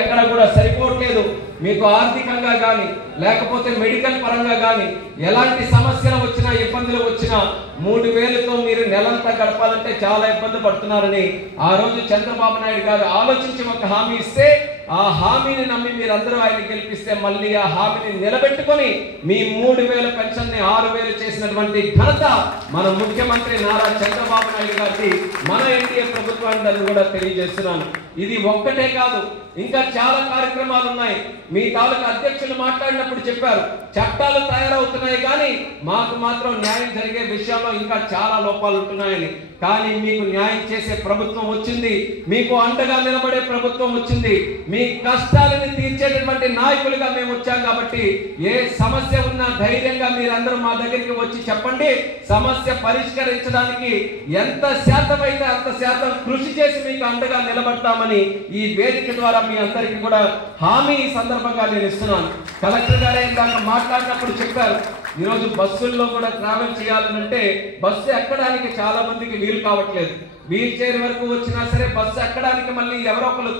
ఎక్కడ కూడా సరిపోవట్లేదు. మీకు ఆర్థికంగా కానీ లేకపోతే మెడికల్ పరంగా కానీ ఎలాంటి సమస్యలు వచ్చినా ఇబ్బందులు వచ్చినా 3000తో మీరు నెలంతా గడపాలంటే చాలా ఇబ్బంది పడుతున్నారని ఆ రోజు చంద్రబాబు నాయుడు గారు ఆలోచించి ఒక హామీ ఇస్తే ఆ హామీని నమ్మి మీరందరూ ఆయన గెలిపిస్తే మళ్ళీ ఆ హామీని నిలబెట్టుకొని మీ 3000 పెన్షన్ ని 6000 చేసినటువంటి ఘనత మన ముఖ్యమంత్రి నారా చంద్రబాబు నాయుడు గారికి మన ఎన్డీఏ ప్రభుత్వాన్ని కూడా తెలియజేస్తున్నాను. ఇది ఒక్కటే కాదు, ఇంకా చాలా కార్యక్రమాలు ఉన్నాయి. మీ తాలూకా అధ్యక్షులు మాట్లాడినప్పుడు చెప్పారు చట్టాలు తయారవుతున్నాయి కానీ మాకు మాత్రం న్యాయం జరిగే విషయంలో ఇంకా చాలా లోపాలు ఉంటున్నాయని. కానీ మీకు న్యాయం చేసే ప్రభుత్వం వచ్చింది, మీకు అండగా నిలబడే ప్రభుత్వం వచ్చింది, మీ కష్టాలను తీర్చేటటువంటి నాయకులుగా మేము వచ్చాం. కాబట్టి ఏ సమస్య ఉన్నా ధైర్యంగా మీరందరూ మా దగ్గరికి వచ్చి చెప్పండి. సమస్య పరిష్కరించడానికి ఎంత శాతం అయితే అంత శాతం కృషి చేసి మీకు అండగా నిలబడతామని ఈ వేదిక ద్వారా మీ అందరికీ కూడా హామీ ఈ సందర్భంగా నేను ఇస్తున్నాను. కలెక్టర్ గారే ఇందాక మాట్లాడినప్పుడు చెప్పారు ఈరోజు బస్సుల్లో కూడా ట్రావెల్ చేయాలంటే బస్సు ఎక్కడానికి చాలా మందికి వీలు కావట్లేదు. వీల్ చైర్ వరకు వచ్చినా సరే బస్సు ఎక్కడానికి మళ్ళీ ఎవరో ఒకరు